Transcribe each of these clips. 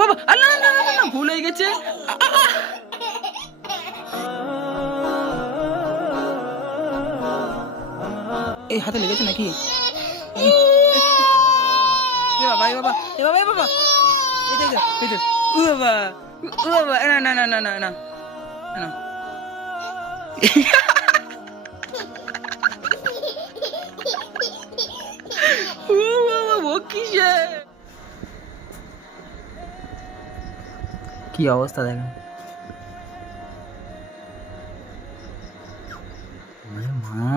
বাবা ভুল হয়ে গেছে। এই হাতে লেগেছে নাকি? বাবা, এ বাবা এ বাবা এ বাবা। এই দেখ এই ও বাবা ও বাবা না না না না না না। না। কি অবস্থা দেখেন। মা,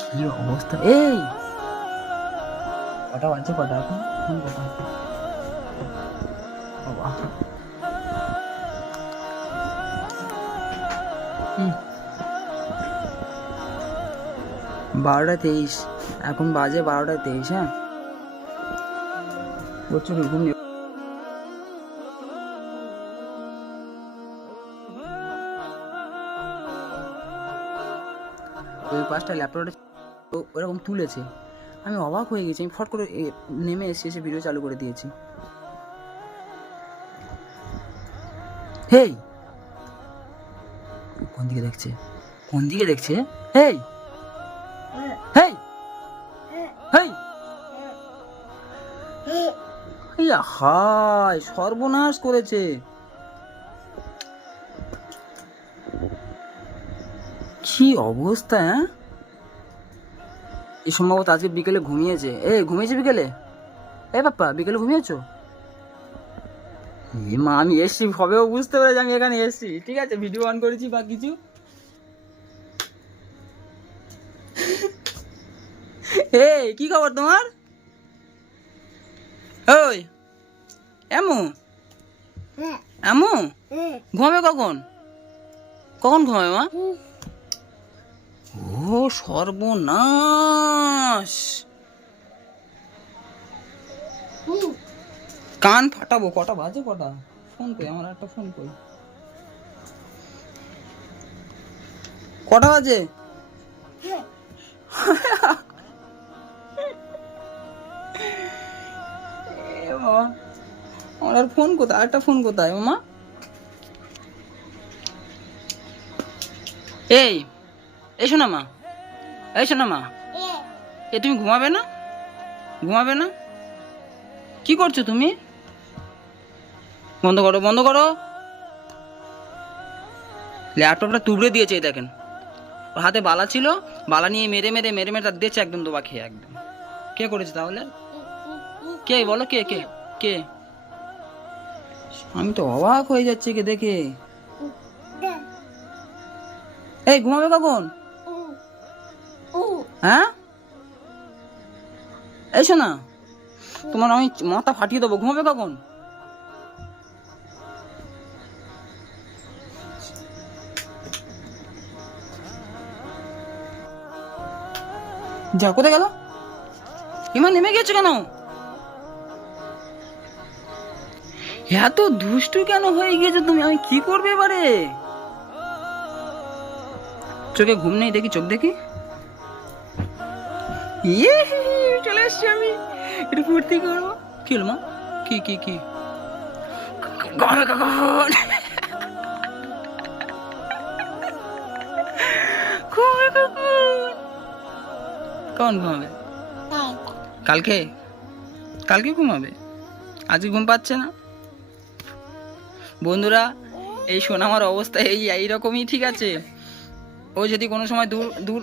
কি অবস্থা? এই! কটা বাজছে, কটা এখন? এখন কটা বারোটা তেইশ। এখন বাজে বারোটা তেইশ হ্যাঁ? প্রচুর ঘুম ওই পাঁচটা ল্যাপটপটা ওরকম তুলেছে। আমি অবাক হয়ে গেছি, আমি ফট করে নেমে এসে এসে ভিডিও চালু করে দিয়েছি। হেই! কোন দিকে দেখছে? কোন দিকে দেখছে? হেই! হেই! হেই! হায়, সর্বনাশ করেছে। অবস্থা হ্যাঁ এই সম্ভবত আজকে বিকেলে ঘুমিয়েছে। এ ঘুমিয়েছে বিকেলে? এ বাপ্পা বিকেলে ঘুমিয়েছো? এ মা আমি এসছি হবেও বুঝতে পেরেছি আমি এখানে এসছি। ঠিক আছে ভিডিও অন করেছি বা কিছু। এই কি খবর তোমার? ওই এমু? এমু? ঘুমাবে কখন? কখন ঘুমাবে মা? ও সর্বনাশ। কান ফাটাবো, কটা বাজে কটা? ফোন কই, আমার একটা ফোন কই? কটা বাজে? আমার আর ফোন কোথায়? আরেকটা ফোন কোথায়, মামা? এই এসো না মা এসো না মা। এ তুমি ঘুমাবে না? ঘুমাবে না? কি করছ তুমি? বন্ধ করো বন্ধ করো। ল্যাপটপটা তুবড়ে দিয়েছে দেখেন। ওর হাতে বালা ছিল বালা নিয়ে মেরে মেরে মেরে মেরে তার দিয়েছে একদম দোবা খেয়ে একদম। কে করেছে তাহলে? কে বলো কে কে কে? আমি তো অবাক হয়ে যাচ্ছি কে দেখে। এই ঘুমাবে কখন? হ্যাঁ? এসো না তোমার আমি মাথা ফাটিয়ে দেবো, ঘুমাবে কখন? যা, কোথায় গেল? ইমা নেমে গেছো কেন? এত দুষ্টু কেন হয়ে গেছো তুমি? আমি কি করবে এবারে? চোখে ঘুম নেই, দেখি, চোখ দেখি। ইয়ে চলে এসছি আমি। একটু ফুর্তি করব। কি হলো মা? কি কি কি? কখন ঘুমে কখন কখন ঘুমাবে? কালকে? কালকে ঘুমাবে? আজকে ঘুম পাচ্ছে না? বন্ধুরা, এই সোনামার অবস্থা এই, এইরকমই, ঠিক আছে? ও যদি কোনো সময় দূর দূর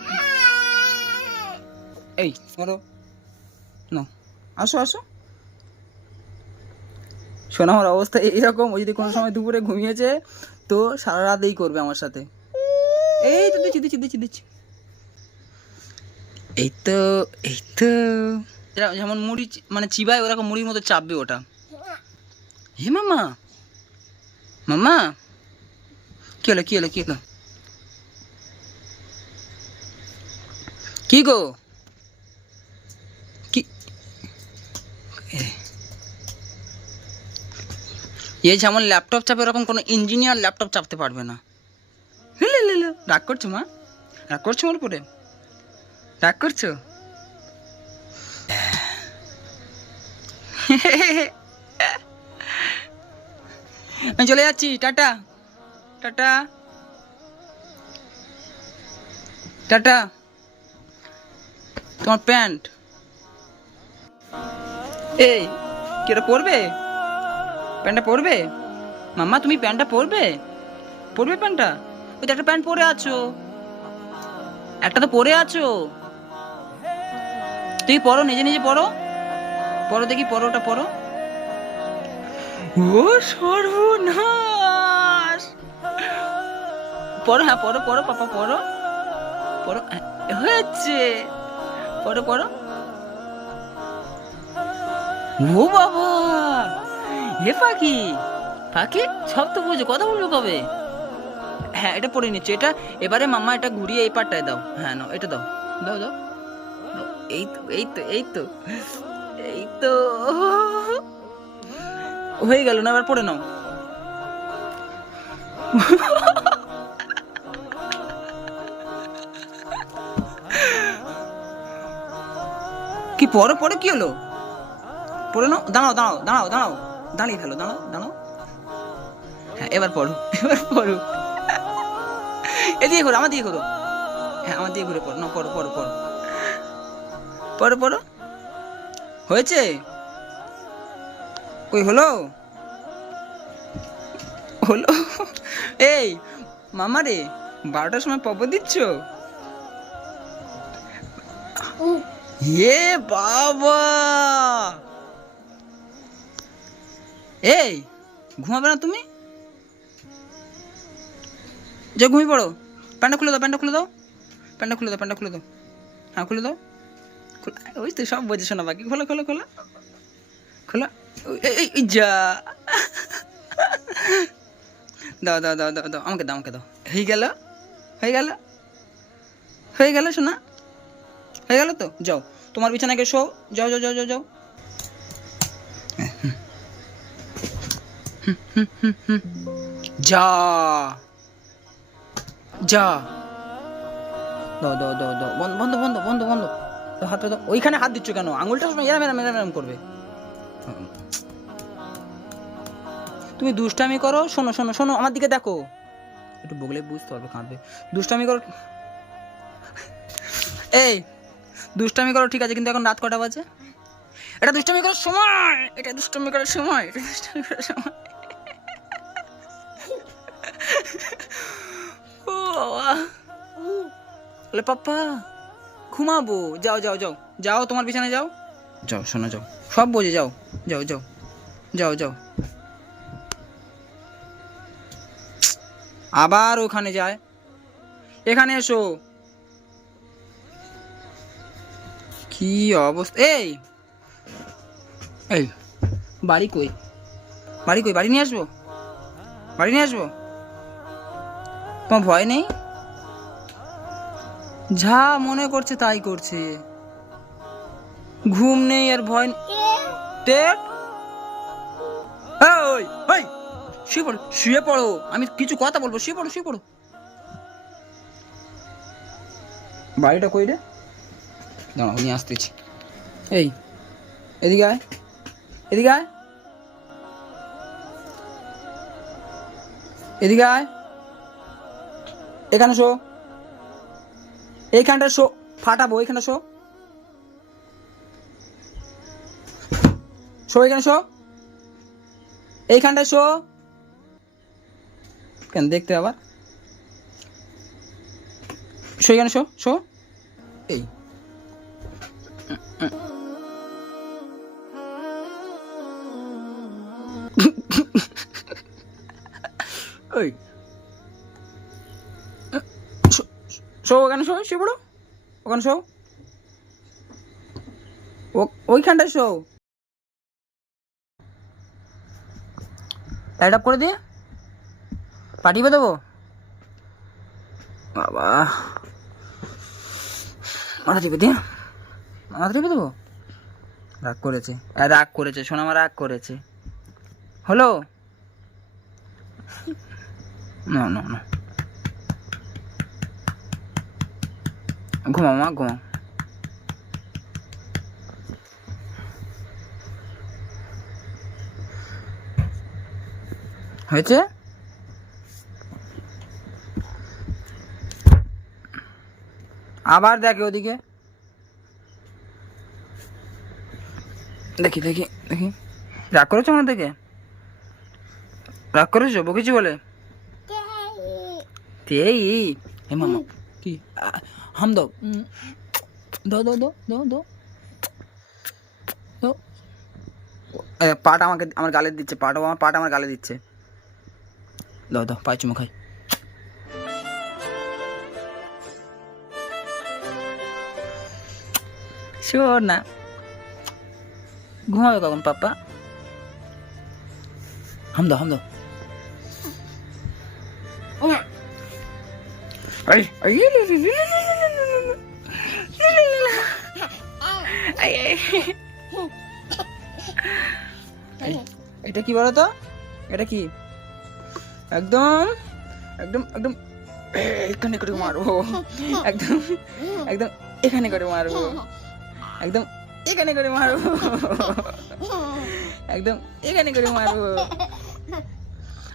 এই, ধরো। না আসো আসো। শোনো আমার অবস্থা এইরকম, ও যদি কোনো সময় দুপুরে ঘুমিয়েছে, তো সারা রাত এই করবে আমার সাথে। এই তো দিচ্ছি দিচ্ছি দিচ্ছি দিচ্ছি। এই তো এই তো। যেমন মুড়ি মানে চিবায়, ওরকম মুড়ির মতো চাপবে ওটা। হে মামা! মামা! কি হলো কি হলো কি হলো? কি গো কি এ। এই যেমন ল্যাপটপ চাপে ওরকম কোনো ইঞ্জিনিয়ার ল্যাপটপ চাপতে পারবে না। রাগ করছ মা? রাগ করছ ওর উপরে? রাগ করছ? আমি চলে যাচ্ছি, টাটা। টাটা। টাটা। তোমার প্যান্ট। এই, কি ওটা পরবে? প্যান্টটা পরবে? মাম্মা তুমি প্যান্টটা পরবে? পরবে প্যান্টটা? ওই তো একটা প্যান্ট পরে আছো। একটা তো পরে আছো। তুই পরো নিজে নিজে পরো। পরো দেখি পরো ওটা পরো। ও সর্বনাশ! পড়ো হ্যাঁ পরো পরো পাপা পরো। পরো হ্যাঁ, হয়েছে। পরো পড়ো ও বাবা! হে পাখি পাখি সব তো বুঝো, কথা বলবে কবে? হ্যাঁ এটা পড়ে নিচ্ছে। এটা এবারে মাম্মা এটা ঘুরিয়ে এই পাটটায় দাও। হ্যাঁ নাও, এটা দাও। দাও দাও। এই তো এই তো এই তো এই তো। হয়ে গেল না, এবার পড়ে নাও। কি পড়ো পরে কি হলো? পড়ে নাও, দাঁড়াও দাঁড়াও দাঁড়াও দাঁড়াও। দাঁড়িয়ে ফেলো দাঁড়াও দাঁড়াও। হ্যাঁ এবার পড়ো এবার পড়ো। এদিকে করো আমার দিকে করো হ্যাঁ আমার দিকে ঘুরে পড়ো। না পড়ো পড়ো পড়ো। পড়ো পড়ো। হয়েছে? কই হলো? হলো? এই মামা রে বারোটার সময় পপ দিচ্ছ? এ বাবা! এই, ঘুমাবে না তুমি? যে ঘুমিয়ে পড়ো। প্যান্টটা খুলে দাও, প্যান্টটা খুলে দাও। প্যান্টটা খুলে দাও, প্যান্টটা খুলে দাও। হ্যাঁ খুলে দাও। ওই তো সব বোঝে শোনা বাকি খোলা খোলা খোলা। খোলা। এই যা। দাও দাও দাও দাও দাও। আমাকে দাও আমাকে দাও। হয়ে গেল? হয়ে গেল? হয়ে গেল শোনা হয়ে গেল তো? যাও। তোমার বিছানায় গিয়ে শো। যাও যাও যাও যাও যাও। যা যা বন্ধ বন্ধ বন্ধ বন্ধ ওইখানে হাত দিচ্ছ কেন? আঙুলটা সময় এরাম এরাম এরাম করবে। তুমি দুষ্টামি করো, শোনো শোনো শোনো, আমার দিকে দেখো। একটু বগলে বুঝতে পারবে, কাঁদবে। দুষ্টামি করো এই, দুষ্টামি করো, ঠিক আছে, কিন্তু এখন রাত কটা বাজে? এটা দুষ্টামি করার সময়! এটা দুষ্টামি করার সময়! এটা দুষ্টামি করার সময়! ও বাবা বলে পাপ্পা ঘুমাবো যাও যাও যাও যাও তোমার বিছানায় যাও যাও শোনো যাও সব বোঝে যাও যাও যাও যাও যাও আবার ওখানে যায় এখানে এসো কি অবস্থা এই এই বাড়ি কই বাড়ি কই বাড়ি নিয়ে আসব বাড়ি নিয়ে আসব তোমার ভয় নেই? যা মনে করছে তাই করছে। ঘুম নেই আর ভয়। টেট ওই ওই, শুয়ে পড়ো শুয়ে পড়ো। আমি কিছু কথা বলব, শুয়ে পড়ো শুয়ে পড়ো। বাড়িটা কই রে? দাঁড়াও নিয়ে আসতেছি। এই, এদিকে আয় এদিকে আয়। এদিকে আয়। এখানে শো। এইখানটা শো, ফাটাবো এইখানটা শো। শো এখানে শো। এইখানটা শো। কেন দেখতে আবার? শো এখানে শো শো। এই। ওই। শো, ওখানে শো পড়ো। ওখানে শো। ওইখানটায় শো। লাইট আপ করে দিয়ে। পাঠিয়ে দেবো? বাবা। মাথা টিপে দিয়ে। মাথা টিপে দেবো? রাগ করেছে। রাগ করেছে আমার, রাগ করেছে। হলো? না না না। ঘুমাও মা ঘুমাও হয়েছে আবার দেখে ওদিকে। দেখি দেখি দেখি। রাগ করেছ আমার দেখে রাগ করেছ? বকেছি বলে। তেই হে মামা। কি? উম, দাও দাও দাও দাও দাও দাও এ, পাটা আমাকে আমার গালে দিচ্ছে পাটা আমার পাটা আমার গালে দিচ্ছে দাও দাও পায়ে চুমো খাই শোন না ঘুমাবে কখন পাপ্পা হাম দাও হাম দাও এই, এটা কি বলো তো এটা কি? একদম একদম একদম, এখানে করে মারবো। একদম একদম, এখানে করে মারবো। একদম, এখানে করে মারবো। একদম, এখানে করে মারবো।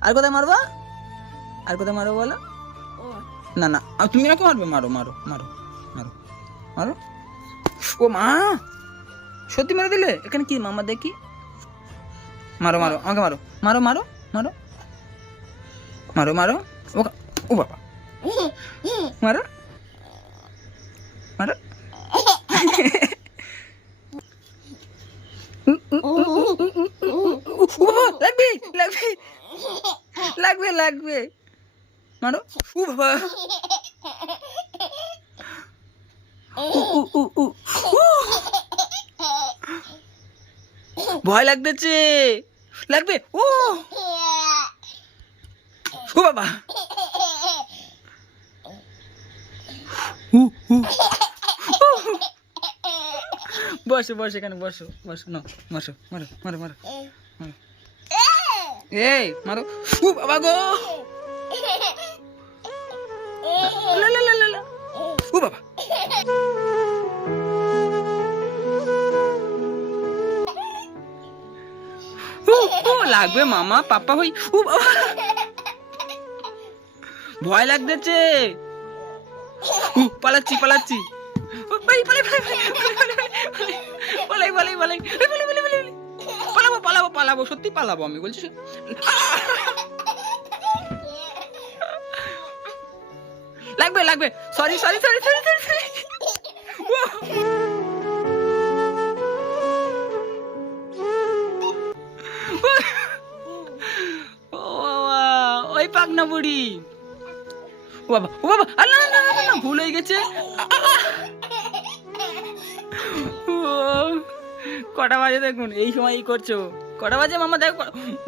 আর কোথায় মারবো? আর কোথায় মারবো বলো? না না তুমি নাকি মারবে? মারো মারো মারো। মারো মারো ও মা সত্যি মেরে দিলে এখানে কি মামা দেখি মারো মারো আমাকে মারো মারো মারো মারো মারো মারো ও বাবা মারো মারো লাগবে লাগবে লাগবে লাগবে মারো ও বাবা। ভয় লাগতেছে লাগবে ও বাবা। বসো বসো এখানে বসো বসো না বসো মারো মারো মারো মারো এই মারো বাবা গো ও ও লাগবে মামা পাপা হই ও ভয় লাগতেছে উ, পালাচ্ছি পালাচ্ছি ও, পালাই পালাই পালাই পালাই পালাই পালাই পালাই পালাই পালাবো পালাবো পালাবো সত্যি পালাবো আমি বলছি লাগবে লাগবে sorry sorry sorry sorry sorry sorry পাকনা বুড়ি। ও বাবা ও বাবা আল্লাহ না না, না, ভুল হয়ে গেছে। কটা বাজে দেখুন এই সময় এই করছ। কটা বাজে মামা দেখো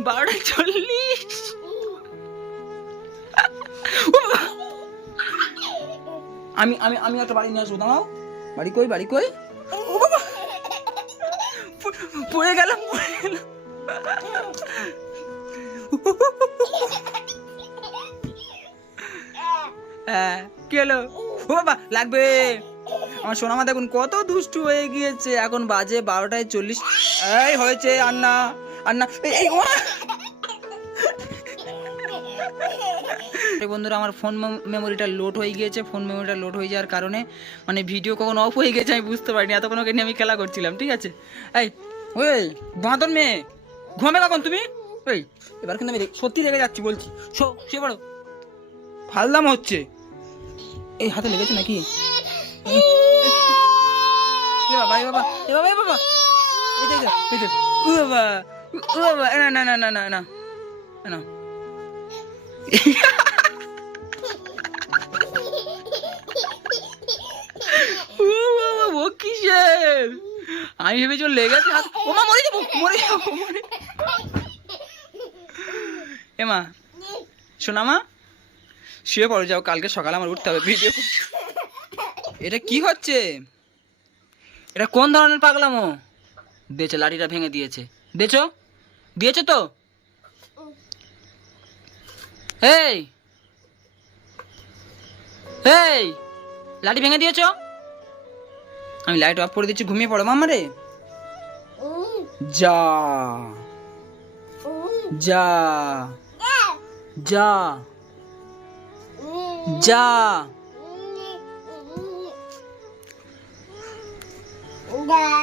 বারোটা চল্লিশ। আমি আমি আমি একটা বাড়ি নিয়ে আসব দাঁড়াও। বাড়ি কই বাড়ি কই? পড়ে গেলাম পড়ে গেলাম। হ্যাঁ কি হলো? ও বাবা, লাগবে। আমার সোনামা দেখুন, কত দুষ্টু হয়ে গিয়েছে। এখন বাজে বারোটায় চল্লিশ। এই হয়েছে, আন্না আন্না, এই বন্ধুরা, আমার ফোন মেমোরিটা লোড হয়ে গিয়েছে। ফোন মেমোরিটা লোড হয়ে যাওয়ার কারণে মানে ভিডিও কখন অফ হয়ে গেছে আমি বুঝতে পারিনি। এতক্ষণ ওকে নিয়ে আমি খেলা করছিলাম, ঠিক আছে? এই, ওই বাঁধন মেয়ে, ঘুমাবে কখন তুমি? ওই এবার কিন্তু আমি সত্যি রেগে যাচ্ছি, বলছি। শো সে বড় ফালদাম হচ্ছে। এই হাতে লেগেছে নাকি? বাবা এ বাবা এ বাবা এ বাবা। এই দেখ এই দেখ ও বাবা ও বাবা না না না না না না। না। ও বাবা কিসের? আমি ভেবেছি লেগেছে হাত ও মা মরে যাব মরে যাব মরে এ মা শোনা মা। শুয়ে পড়ে, যাও, কালকে সকালে আমার উঠতে হবে, ভিডিও এটা কি হচ্ছে? এটা কোন ধরনের পাগলামো? দিয়েছে, লাঠিটা ভেঙে দিয়েছে। দিয়েছ? দিয়েছ তো? এই! এই! লাঠি ভেঙে দিয়েছ? আমি লাইট অফ করে দিচ্ছি, ঘুমিয়ে পড়ো মামা রে। যা। যা। যা। যা। দা